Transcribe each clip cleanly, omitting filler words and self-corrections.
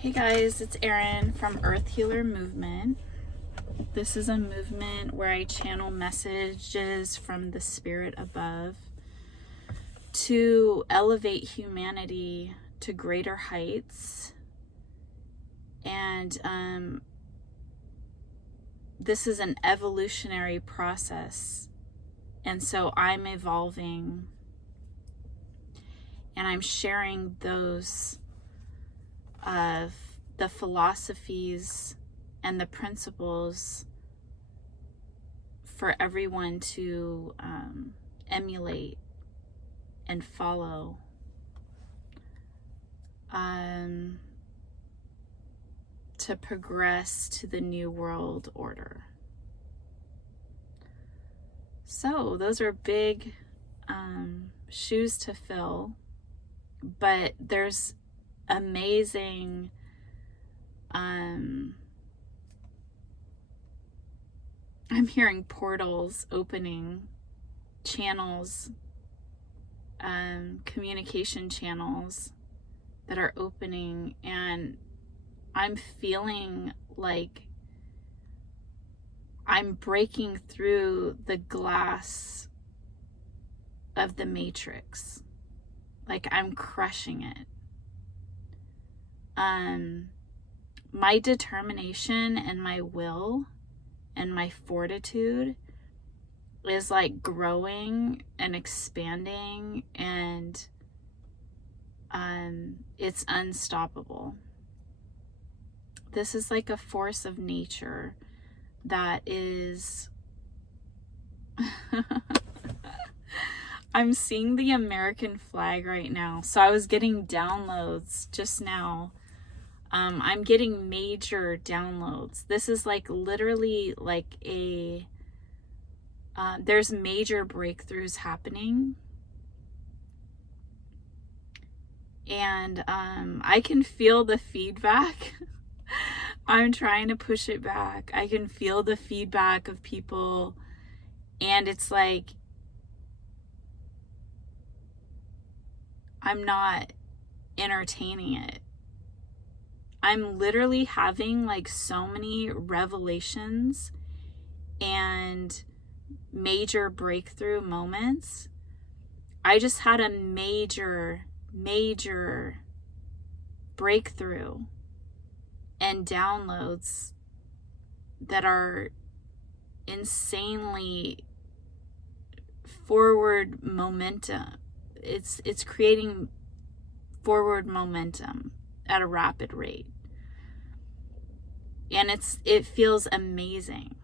Hey guys, it's Erin from Earth Healer Movement. This is a movement where I channel messages from the spirit above to elevate humanity to greater heights. And this is an evolutionary process. And so I'm evolving and I'm sharing those of the philosophies and the principles for everyone to emulate and follow. To progress to the new world order. So those are big shoes to fill, but there's amazing I'm hearing portals opening, channels, communication channels that are opening, and I'm feeling like I'm breaking through the glass of the matrix. Like I'm crushing it. My determination and my will and my fortitude is like growing and expanding, and it's unstoppable. This is like a force of nature that is I'm seeing the American flag right now. So I was getting downloads just now. I'm getting major downloads. This is like literally like there's major breakthroughs happening. And I can feel the feedback. I'm trying to push it back. I can feel the feedback of people, and it's like I'm not entertaining it. I'm literally having like so many revelations and major breakthrough moments. I just had a major breakthrough and downloads that are insanely forward momentum. It's creating forward momentum at a rapid rate. And it feels amazing.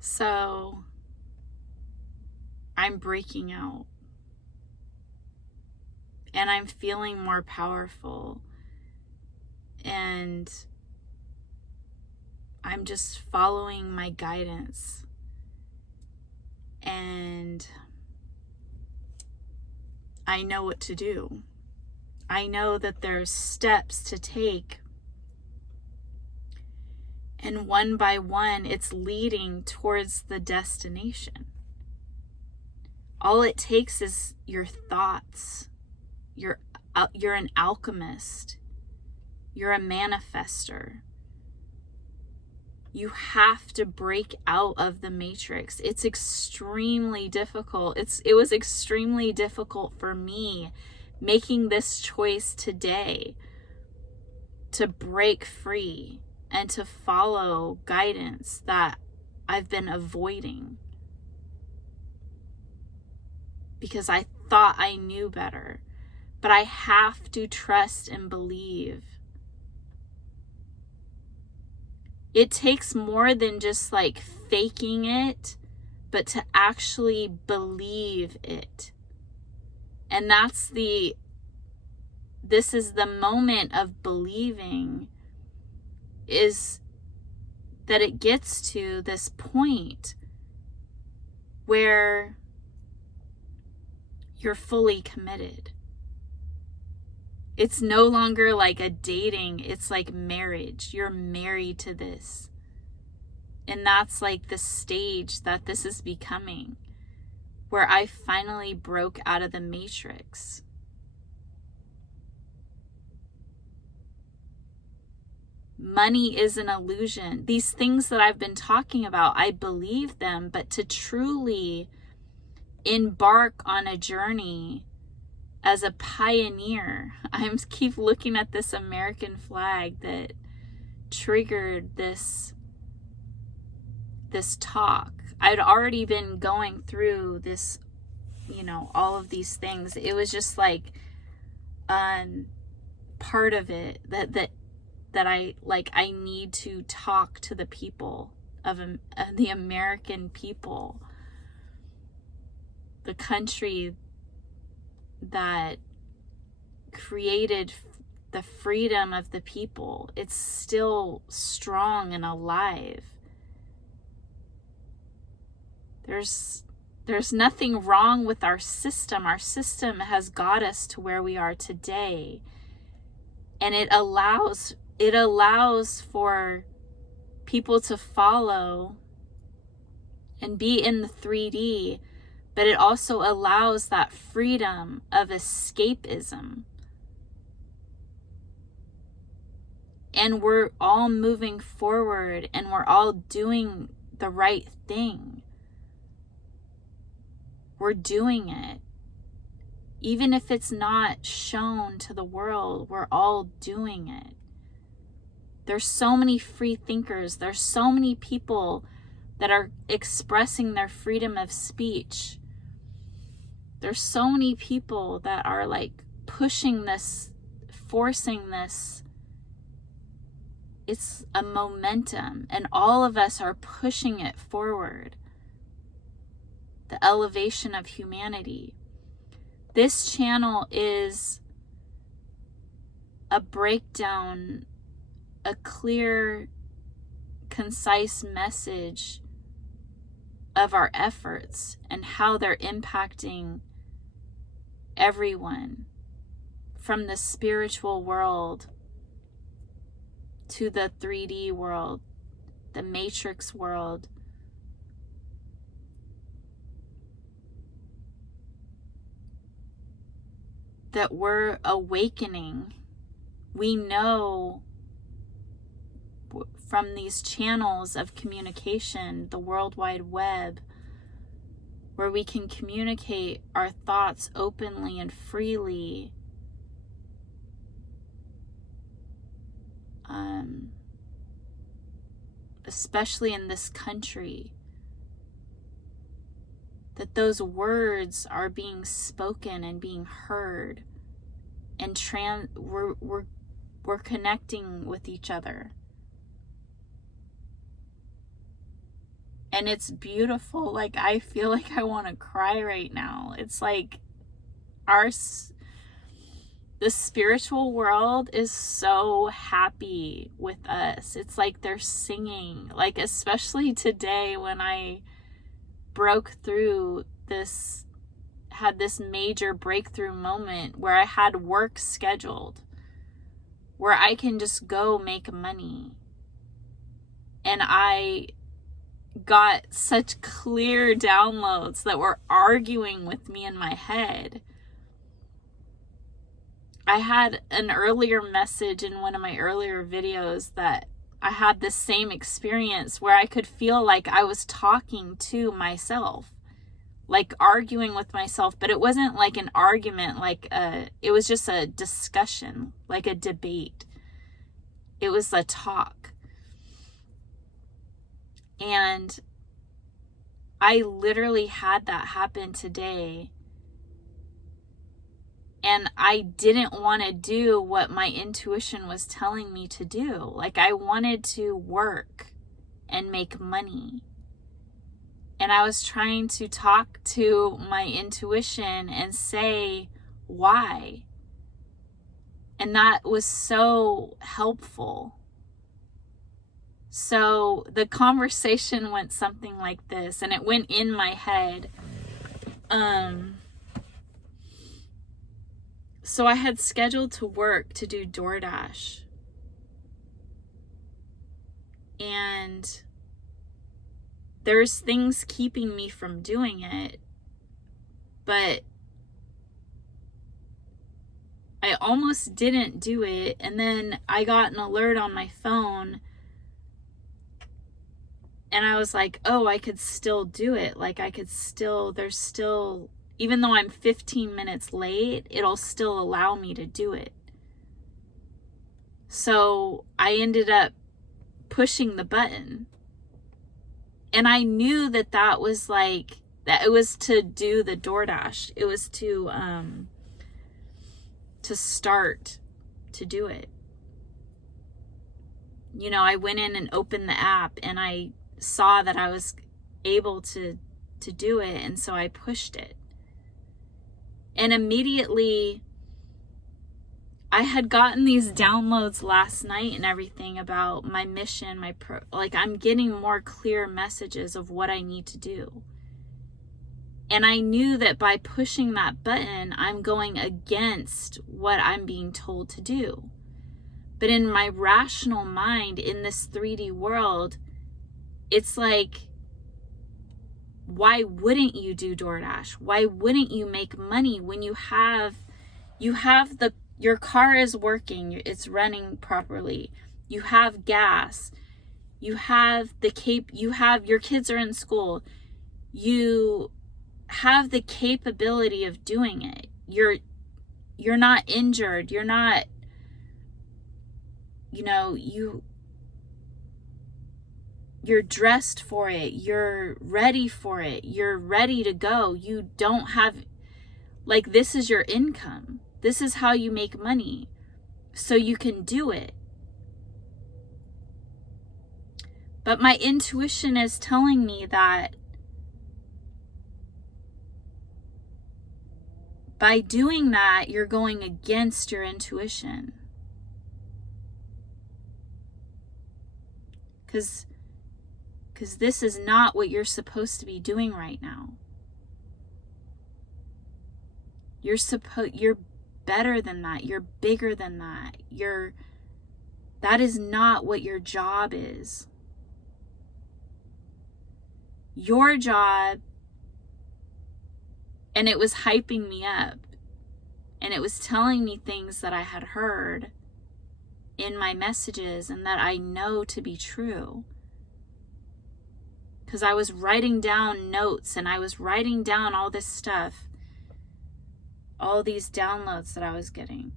So I'm breaking out. And I'm feeling more powerful. And I'm just following my guidance. And I know what to do. I know that there's steps to take. And one by one, it's leading towards the destination. All it takes is your thoughts. You're an alchemist. You're a manifester. You have to break out of the matrix. It's extremely difficult. It was extremely difficult for me making this choice today to break free and to follow guidance that I've been avoiding because I thought I knew better. But I have to trust and believe. It takes more than just like faking it, but to actually believe it. And this is the moment of believing, is that it gets to this point where you're fully committed. It's no longer like a dating, it's like marriage. You're married to this. And that's like the stage that this is becoming, where I finally broke out of the matrix. Money is an illusion. These things that I've been talking about, I believe them, but to truly embark on a journey as a pioneer, I keep looking at this American flag that triggered this talk. I'd already been going through this, all of these things. It was just like part of it that I need to talk to the people of the American people, the country that created the freedom of the people. It's still strong and alive. There's nothing wrong with our system. Our system has got us to where we are today. And it allows for people to follow and be in the 3D, but it also allows that freedom of escapism. And we're all moving forward and we're all doing the right thing. We're doing it. Even if it's not shown to the world, we're all doing it. There's so many free thinkers. There's so many people that are expressing their freedom of speech. There's so many people that are pushing this, forcing this. It's a momentum, and all of us are pushing it forward. The elevation of humanity. This channel is a breakdown, a clear, concise message of our efforts and how they're impacting everyone, from the spiritual world to the 3D world, the matrix world. That we're awakening. We know from these channels of communication, the World Wide Web, where we can communicate our thoughts openly and freely, especially in this country, that those words are being spoken and being heard, and we're connecting with each other. And it's beautiful. I feel like I want to cry right now. It's like the spiritual world is so happy with us. It's like they're singing. Especially today when I broke through this, had this major breakthrough moment where I had work scheduled, where I can just go make money. And I got such clear downloads that were arguing with me in my head. I had an earlier message in one of my earlier videos that I had this same experience where I could feel like I was talking to myself, arguing with myself, but it wasn't like an argument, it was just a discussion, like a debate. It was a talk. And I literally had that happen today. And I didn't want to do what my intuition was telling me to do. I wanted to work and make money. And I was trying to talk to my intuition and say why. And that was so helpful. So the conversation went something like this, and it went in my head. So I had scheduled to work to do DoorDash. And there's things keeping me from doing it. But I almost didn't do it, and then I got an alert on my phone, and I was like, oh, I could still do it. Like, there's still, even though I'm 15 minutes late, it'll still allow me to do it. So I ended up pushing the button. And I knew that was like, that it was to do the DoorDash. It was to start to do it. You know, I went in and opened the app, and I saw that I was able to do it, and so I pushed it. And immediately I had gotten these downloads last night and everything about my mission, like I'm getting more clear messages of what I need to do. And I knew that by pushing that button, I'm going against what I'm being told to do. But in my rational mind, in this 3D world, it's like, why wouldn't you do DoorDash? Why wouldn't you make money when you have your car is working, it's running properly, you have gas, you have your kids are in school, you have the capability of doing it. You're not injured, you're not, you're dressed for it, you're ready for it, you're ready to go. You don't have, like, this is your income. This is how you make money. So you can do it. But my intuition is telling me that by doing that, you're going against your intuition. Because this is not what you're supposed to be doing right now. You're better than that. You're bigger than that. That is not what your job is. Your job, and it was hyping me up, and it was telling me things that I had heard in my messages and that I know to be true. Because I was writing down notes, and I was writing down all this stuff, all these downloads that I was getting.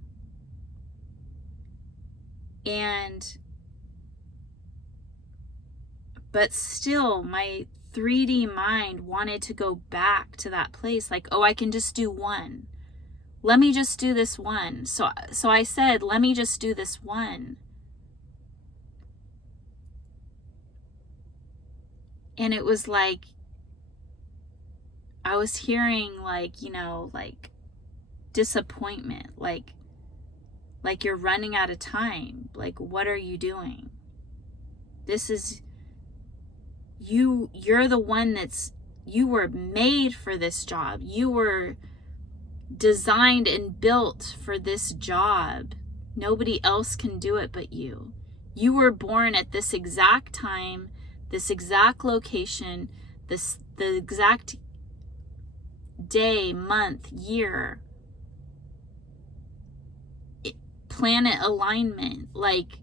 But still, my 3D mind wanted to go back to that place. Like, oh, I can just do one. Let me just do this one. So I said, let me just do this one. And it was like, I was hearing like, like disappointment, like you're running out of time. Like, what are you doing? This is, you're the one you were made for this job. You were designed and built for this job. Nobody else can do it but you. You were born at this exact time, this exact location, the exact day, month, year, planet alignment, like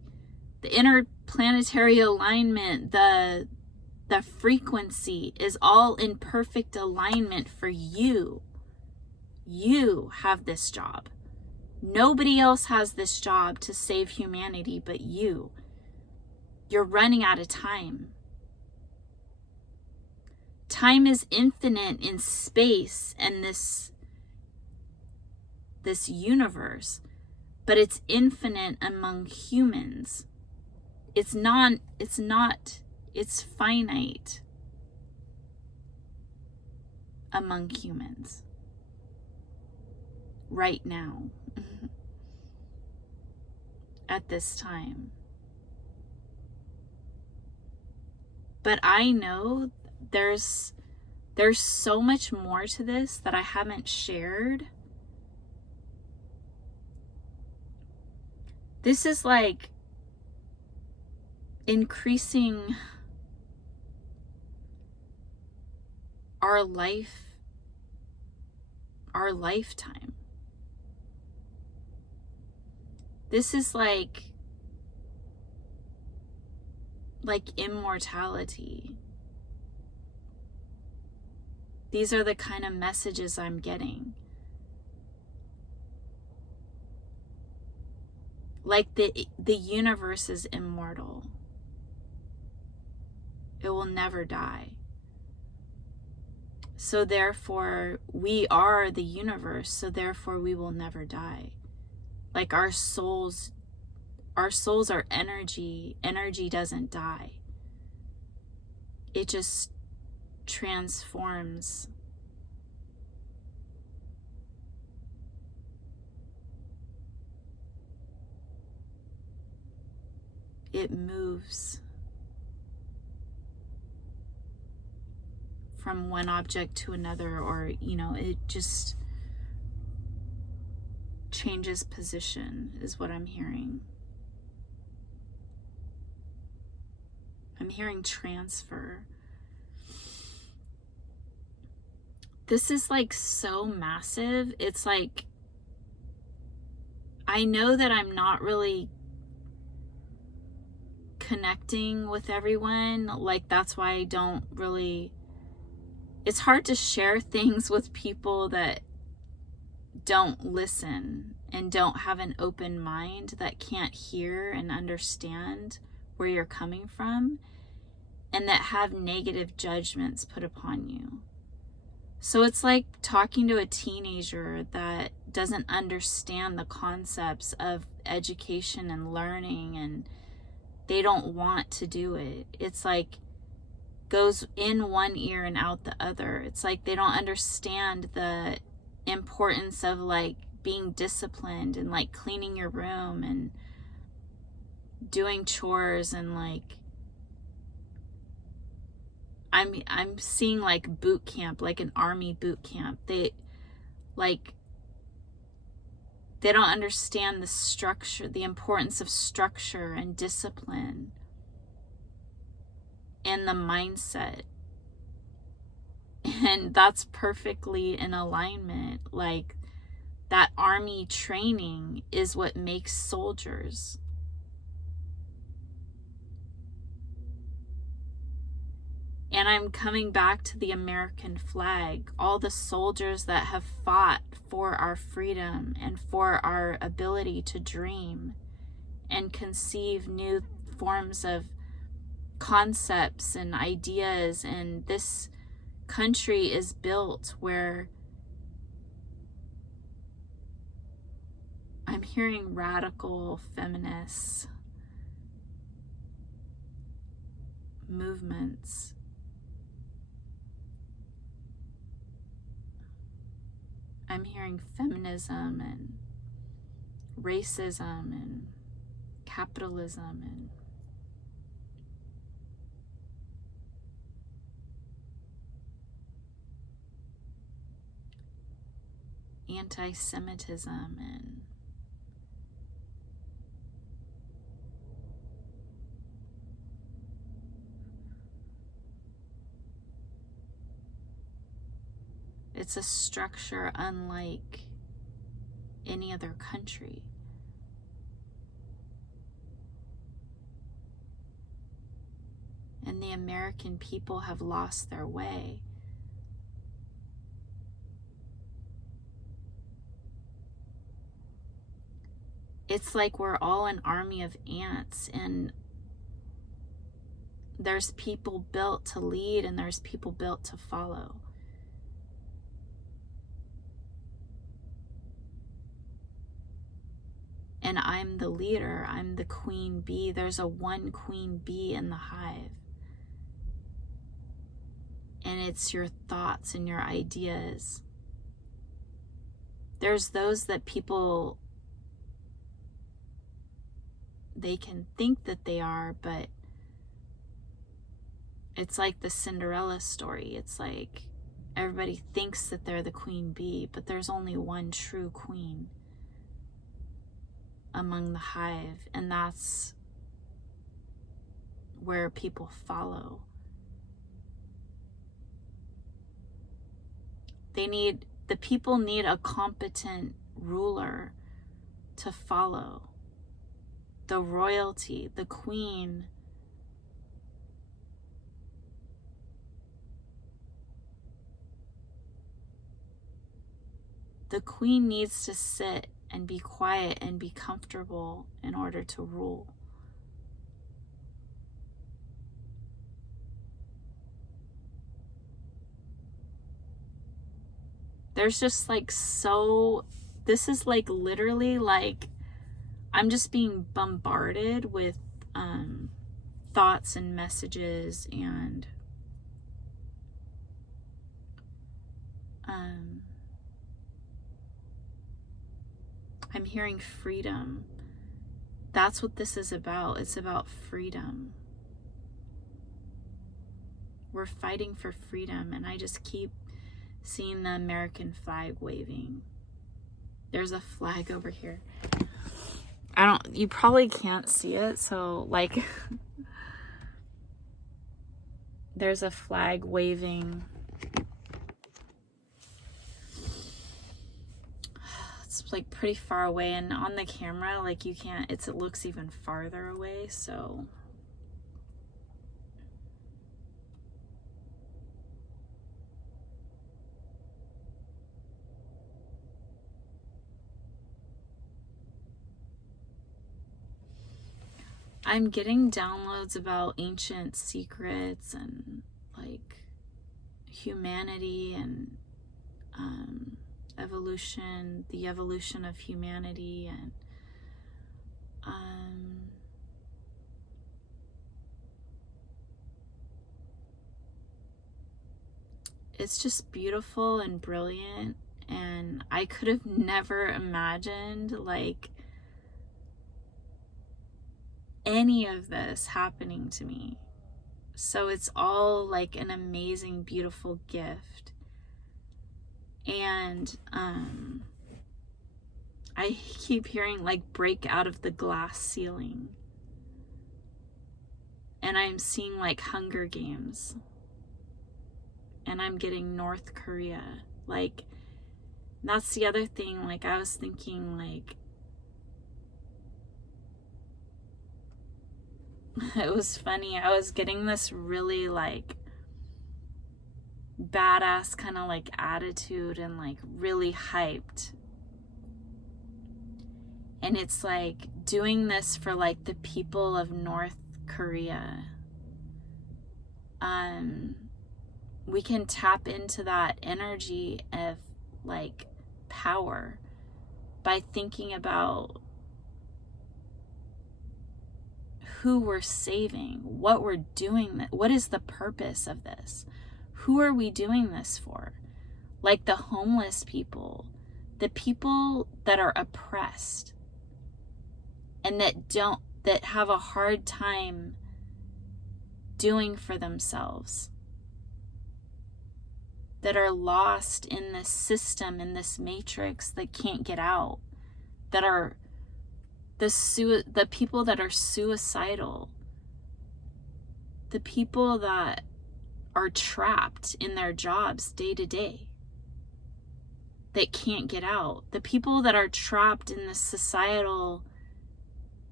the interplanetary alignment, the frequency is all in perfect alignment for you. You have this job. Nobody else has this job to save humanity but you. You're running out of time. Time is infinite in space and this universe, but it's infinite among humans. It's finite among humans right now at this time. But I know there's so much more to this that I haven't shared. This is like increasing our lifetime. This is like immortality. These are the kind of messages I'm getting. Like the universe is immortal. It will never die. So therefore, we are the universe, so therefore we will never die. Like our souls are energy. Energy doesn't die. It just transforms. It moves from one object to another, or, it just changes position, is what I'm hearing. I'm hearing transfer. This is like so massive. It's like, I know that I'm not really connecting with everyone. Like, that's why I don't really, it's hard to share things with people that don't listen and don't have an open mind, that can't hear and understand where you're coming from, and that have negative judgments put upon you. So it's like talking to a teenager that doesn't understand the concepts of education and learning, and they don't want to do it. It's like goes in one ear and out the other. It's like they don't understand the importance of like being disciplined and like cleaning your room and doing chores, and like I'm seeing like boot camp, like an army boot camp. They don't understand the structure, the importance of structure and discipline and the mindset. And that's perfectly in alignment. Like, that army training is what makes soldiers. And I'm coming back to the American flag, all the soldiers that have fought for our freedom and for our ability to dream and conceive new forms of concepts and ideas. And this country is built where I'm hearing radical feminist movements. I'm hearing feminism and racism and capitalism and anti-Semitism and it's a structure unlike any other country. And the American people have lost their way. It's like we're all an army of ants, and there's people built to lead and there's people built to follow. And I'm the leader. I'm the queen bee. There's a one queen bee in the hive. And it's your thoughts and your ideas. There's those that people, they can think that they are, but it's like the Cinderella story. It's like everybody thinks that they're the queen bee, but there's only one true queen among the hive, and that's where people follow. The people need a competent ruler to follow. the royalty, the queen. The queen needs to sit and be quiet and be comfortable in order to rule. There's just like this is like literally like I'm just being bombarded with thoughts and messages, and I'm hearing freedom. That's what this is about. It's about freedom. We're fighting for freedom, and I just keep seeing the American flag waving. There's a flag over here. You probably can't see it, so like there's a flag waving. It's like pretty far away, and on the camera, like you can't, it looks even farther away, so. I'm getting downloads about ancient secrets and like humanity and evolution, the evolution of humanity, and it's just beautiful and brilliant, and I could have never imagined like any of this happening to me. So it's all like an amazing, beautiful gift. And I keep hearing like break out of the glass ceiling. And I'm seeing like Hunger Games. And I'm getting North Korea. Like, that's the other thing. Like, I was thinking like, it was funny. I was getting this really like badass kind of like attitude and like really hyped. And it's like doing this for like the people of North Korea. We can tap into that energy of like power by thinking about who we're saving, what we're doing, what is the purpose of this? Who are we doing this for? Like the homeless people, the people that are oppressed and that have a hard time doing for themselves, that are lost in this system, in this matrix, that can't get out, that are the people that are suicidal, the people that are trapped in their jobs day to day, that can't get out, the people that are trapped in the societal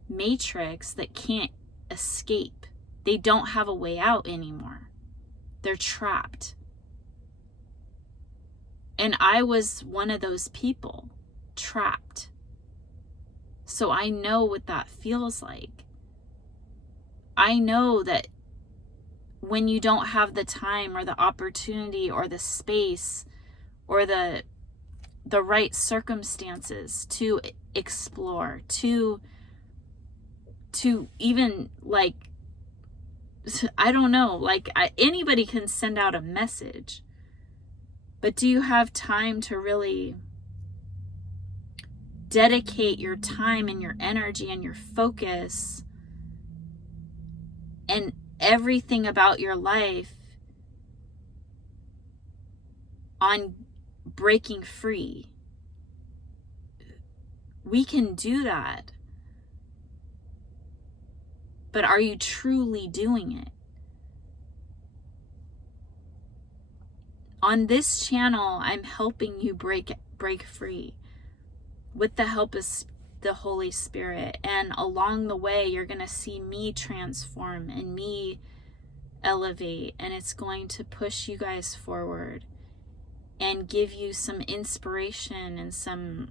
matrix that can't escape. They don't have a way out anymore. They're trapped. And I was one of those people, trapped. So I know what that feels like. I know that when you don't have the time or the opportunity or the space or the right circumstances to explore, to even like, I don't know, like anybody can send out a message, but do you have time to really dedicate your time and your energy and your focus and everything about your life on breaking free? We can do that. But are you truly doing it? On this channel, I'm helping you break free with the help of the Holy Spirit. And along the way, you're going to see me transform and me elevate, and it's going to push you guys forward and give you some inspiration and some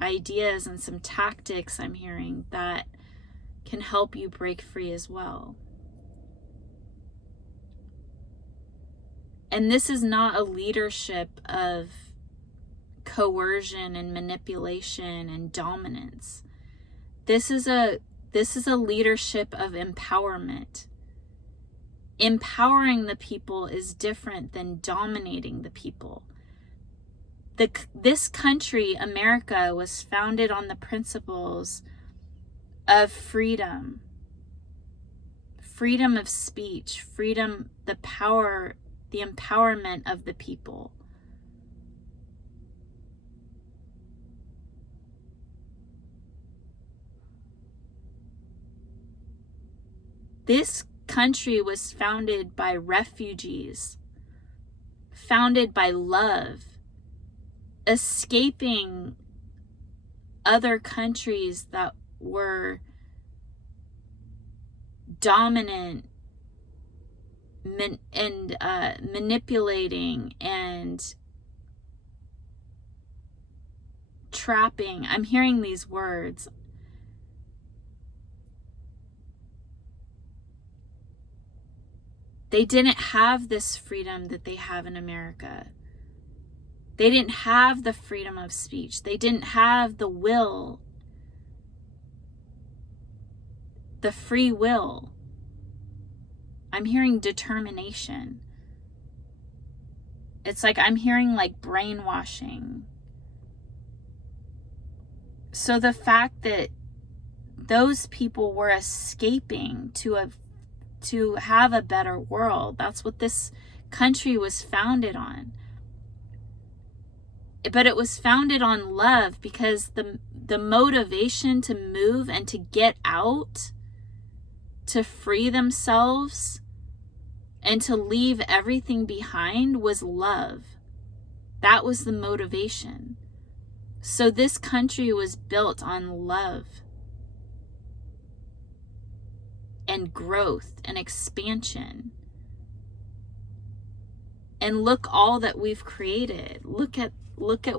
ideas and some tactics I'm hearing that can help you break free as well. And this is not a leadership of coercion and manipulation and dominance. This is a leadership of empowerment. Empowering the people is different than dominating the people. This country, America, was founded on the principles of freedom. Freedom of speech, freedom, the power, the empowerment of the people. This country was founded by refugees, founded by love, escaping other countries that were dominant and manipulating and trapping. I'm hearing these words. They didn't have this freedom that they have in America. They didn't have the freedom of speech. They didn't have the will, the free will. I'm hearing determination. It's like I'm hearing like brainwashing. So the fact that those people were escaping to have a better world, that's what this country was founded on. But it was founded on love, because the motivation to move and to get out, to free themselves and to leave everything behind was love. That was the motivation. So this country was built on love and growth and expansion. And look all that we've created. Look at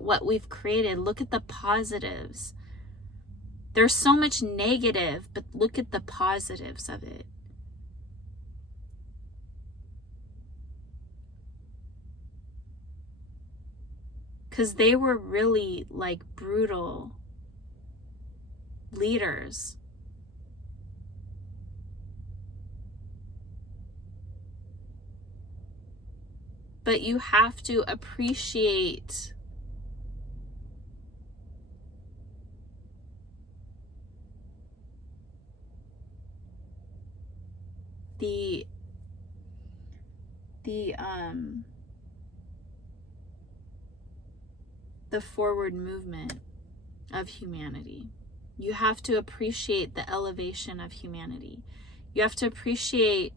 what we've created. Look at the positives. There's so much negative, but look at the positives of it. Because they were really like brutal leaders. But you have to appreciate the forward movement of humanity. You have to appreciate the elevation of humanity. You have to appreciate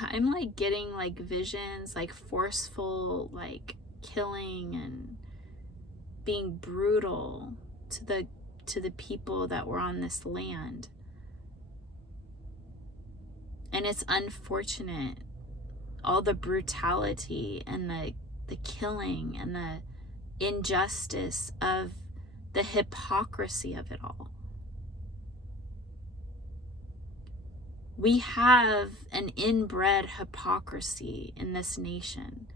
I'm like getting like visions, like forceful, like killing and being brutal to the people that were on this land. And it's unfortunate, all the brutality and the killing and the injustice of the hypocrisy of it all. We have an inbred hypocrisy in this nation.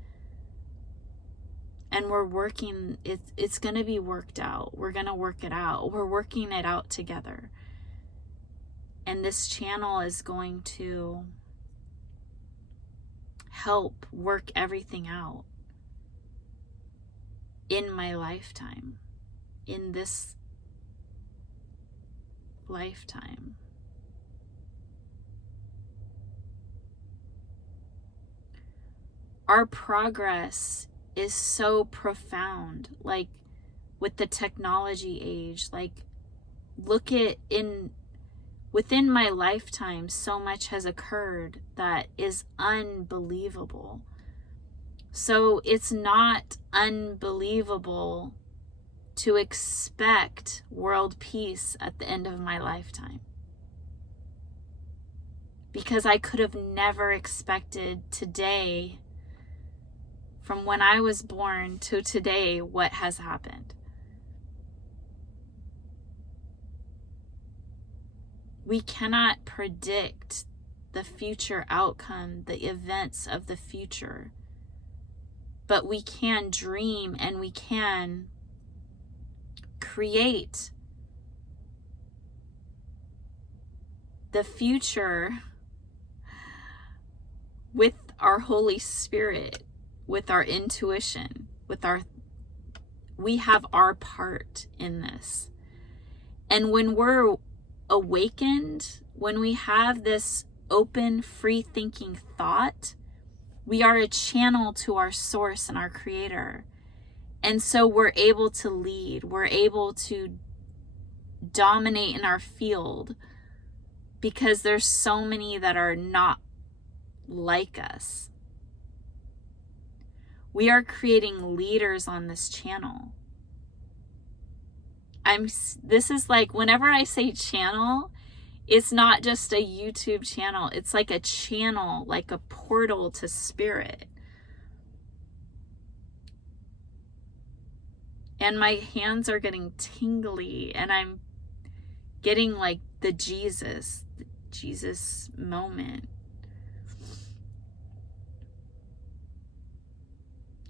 And we're working, it's going to be worked out. We're going to work it out. We're working it out together. And this channel is going to help work everything out in my lifetime, in this lifetime. Our progress is so profound, like with the technology age. Like, look at within my lifetime, so much has occurred that is unbelievable. So it's not unbelievable to expect world peace at the end of my lifetime. Because I could have never expected today, from when I was born to today, what has happened. We cannot predict the future outcome, the events of the future. But we can dream and we can create the future with our Holy Spirit, with our intuition, we have our part in this. And when we're awakened, when we have this open, free thinking thought, we are a channel to our source and our creator. And so we're able to lead, we're able to dominate in our field, because there's so many that are not like us. We are creating leaders on this channel. This is like, whenever I say channel, it's not just a YouTube channel. It's like a channel, like a portal to spirit. And my hands are getting tingly, and I'm getting like the Jesus moment.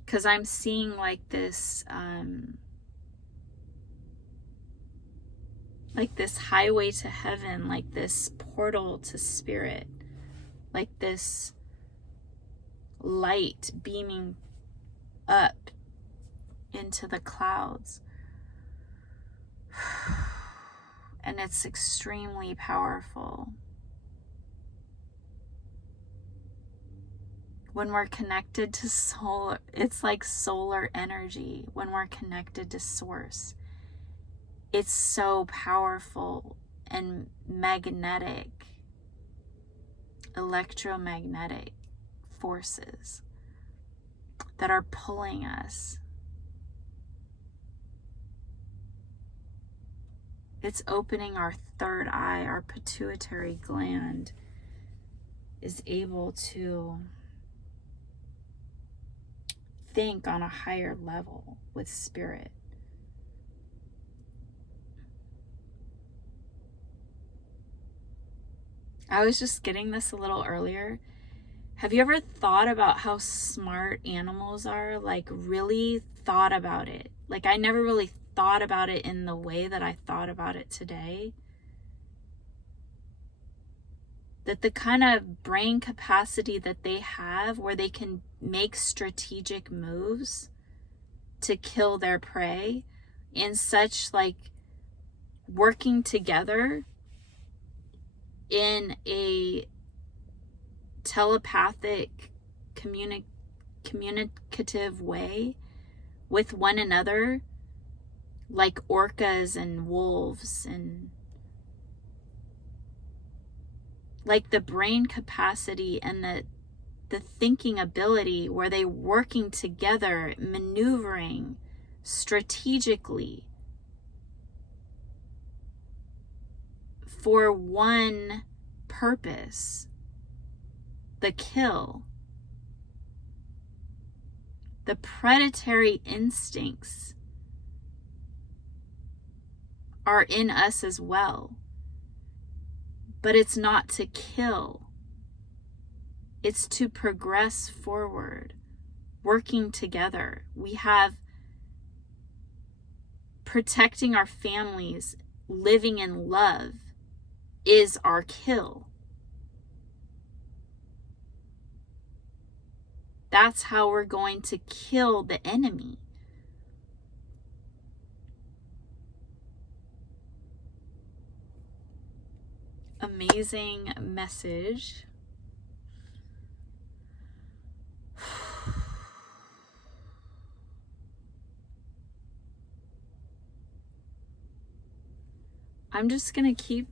Because I'm seeing like this highway to heaven, like this portal to spirit, like this light beaming up into the clouds. And it's extremely powerful. When we're connected to solar, it's like solar energy. When we're connected to source, it's so powerful and magnetic, electromagnetic forces that are pulling us. It's opening our third eye. Our pituitary gland is able to think on a higher level with spirit. I was just getting this a little earlier. Have you ever thought about how smart animals are? Like, really thought about it? Like, I never really thought about it in the way that I thought about it today. That the kind of brain capacity that they have, where they can make strategic moves to kill their prey, in such like working together in a telepathic, communicative way with one another, like orcas and wolves, and like the brain capacity and the thinking ability, where they working together, maneuvering strategically for one purpose: the kill. The predatory instincts are in us as well. But it's not to kill. It's to progress forward, working together. We have protecting our families, living in love is our kill. That's how we're going to kill the enemy. Amazing message. I'm just gonna keep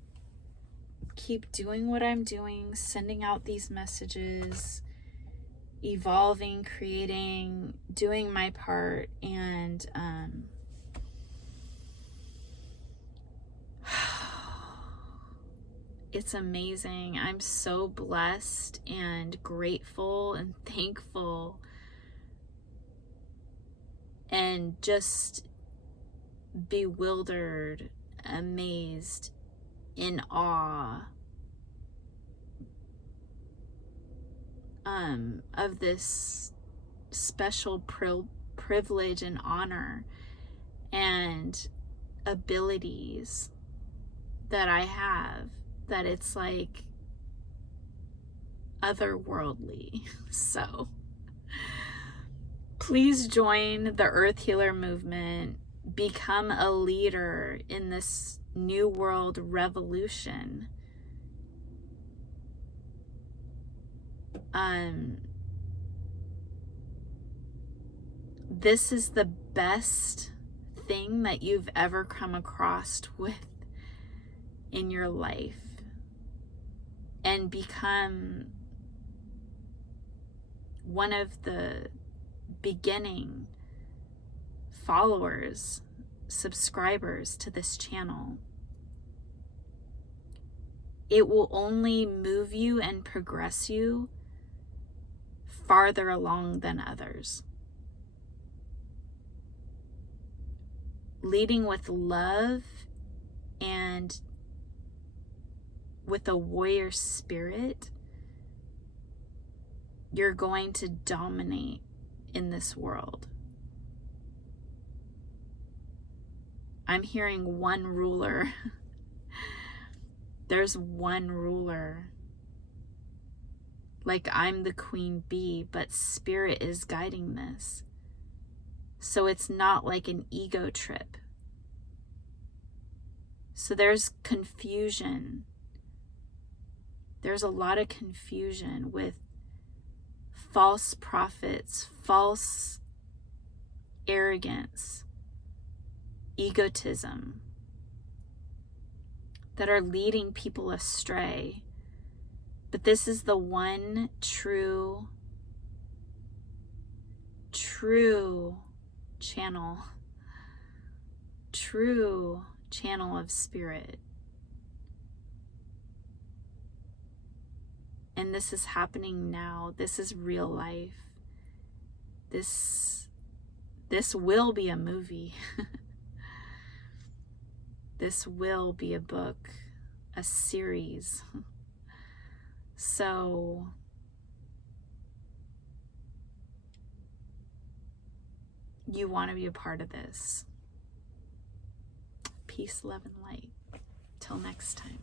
doing what I'm doing, sending out these messages, evolving, creating, doing my part, and it's amazing. I'm so blessed and grateful and thankful and just bewildered, amazed, in awe of this special privilege and honor and abilities that I have, that it's like otherworldly. So please join the Earth Healer movement. Become a leader in this new world revolution. This is the best thing that you've ever come across with in your life, and become one of the beginning followers, subscribers to this channel. It will only move you and progress you farther along than others. Leading with love and with a warrior spirit, you're going to dominate in this world. I'm hearing one ruler. There's one ruler. Like I'm the queen bee, but spirit is guiding this. So it's not like an ego trip. So there's confusion. There's a lot of confusion with false prophets, false arrogance, egotism, that are leading people astray. But this is the one true channel of spirit. And this is happening now. This is real life. This will be a movie. This will be a book, a series. So you want to be a part of this. Peace, love, and light. Till next time.